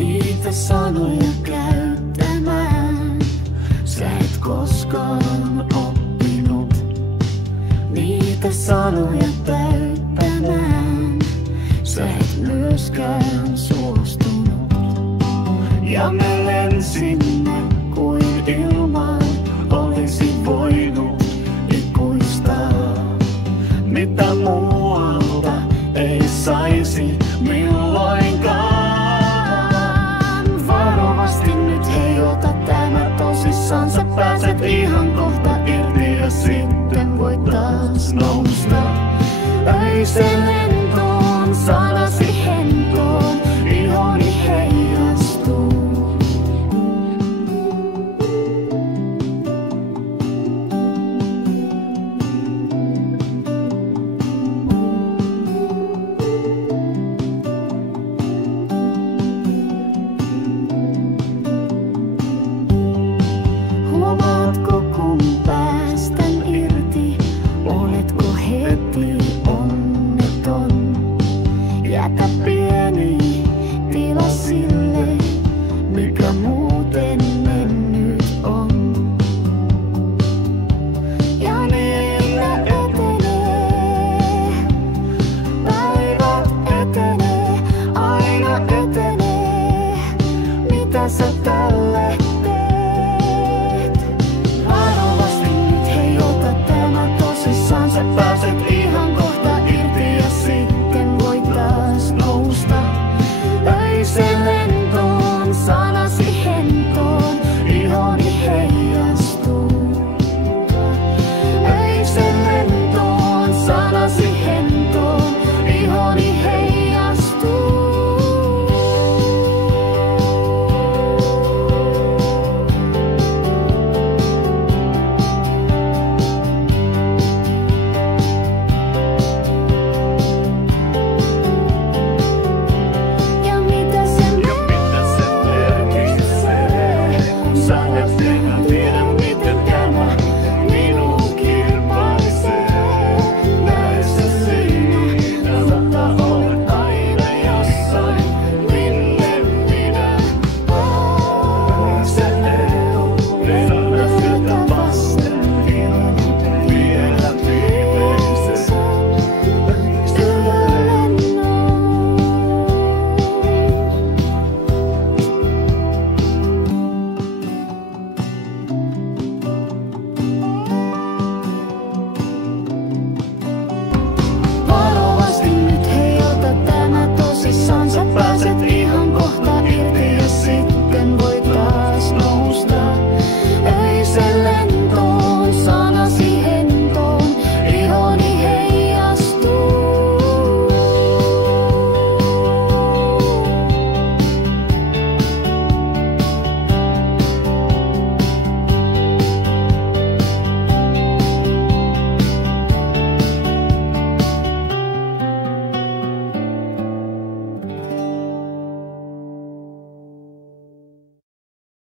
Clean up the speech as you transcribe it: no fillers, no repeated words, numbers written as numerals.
niitä sanoja käyttämään. Sä et koskaan oppinut niitä sanoja täyttämään. Sä et myöskään suostunut. Ja me lensimme kuin ilman olisi voinut ikuistaa. Mitä muualta ei saisi milloinkaan. Varovasti nyt hei, ota tämä tosissaan. Sä pääset ihan kohta irti ja sitten voit taas nousta. Öisen lentoon, sanasi hentoon, ihoni heijastuu. Huomaatko kun päästän irti, oletko heti onneton? Jätä pieni tila sille, mikä muuten mennyt on. Ja niin ne etenee, päivät etenee, aina etenee. Mitä sä